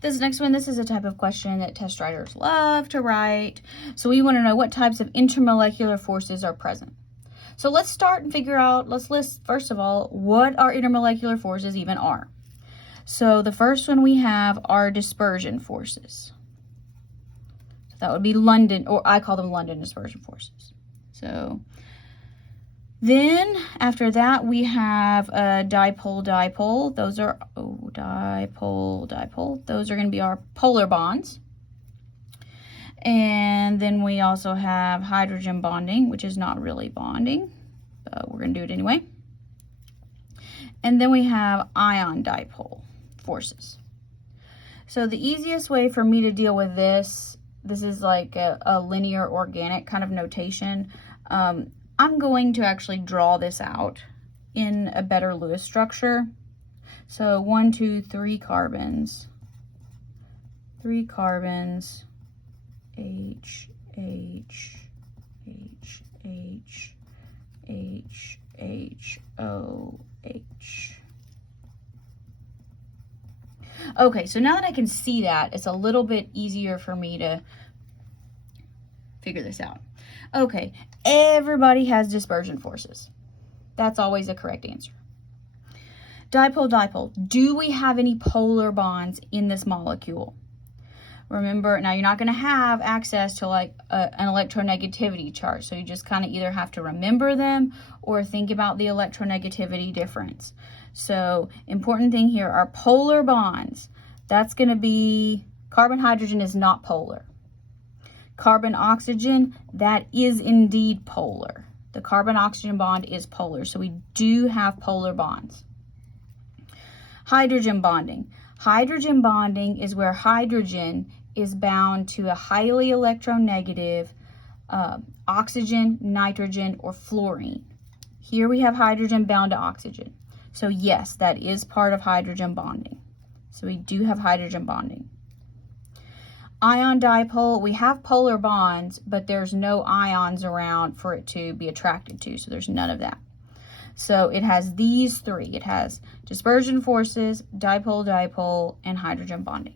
This next one, this is a type of question that test writers love to write. So we want to know what types of intermolecular forces are present. So let's start and figure out, let's list, first of all, what our intermolecular forces even are. So the first one we have are dispersion forces. So that would be London, or I call them London dispersion forces. So then after that we have a dipole. Those are dipole. Those are going to be our polar bonds. And then we also have hydrogen bonding, which is not really bonding, but we're going to do it anyway. And then we have ion dipole forces. So the easiest way for me to deal with this is like a linear organic kind of notation. I'm going to actually draw this out in a better Lewis structure. So 1, 2, 3 carbons. 3 carbons. H, H, H, H, H, H, O, H. Okay, so now that I can see that, it's a little bit easier for me to figure this out. Okay, everybody has dispersion forces. That's always a correct answer. Dipole. Do we have any polar bonds in this molecule? Remember, now you're not going to have access to like an electronegativity chart, so you just kind of either have to remember them or think about the electronegativity difference. So important thing here are polar bonds. That's going to be carbon-hydrogen is not polar. Carbon-oxygen, that is indeed polar. The carbon-oxygen bond is polar, so we do have polar bonds. Hydrogen bonding. Hydrogen bonding is where hydrogen is bound to a highly electronegative oxygen, nitrogen, or fluorine. Here we have hydrogen bound to oxygen. So yes, that is part of hydrogen bonding. So we do have hydrogen bonding. Ion dipole, we have polar bonds, but there's no ions around for it to be attracted to, so there's none of that. So it has these three. It has dispersion forces, dipole, and hydrogen bonding.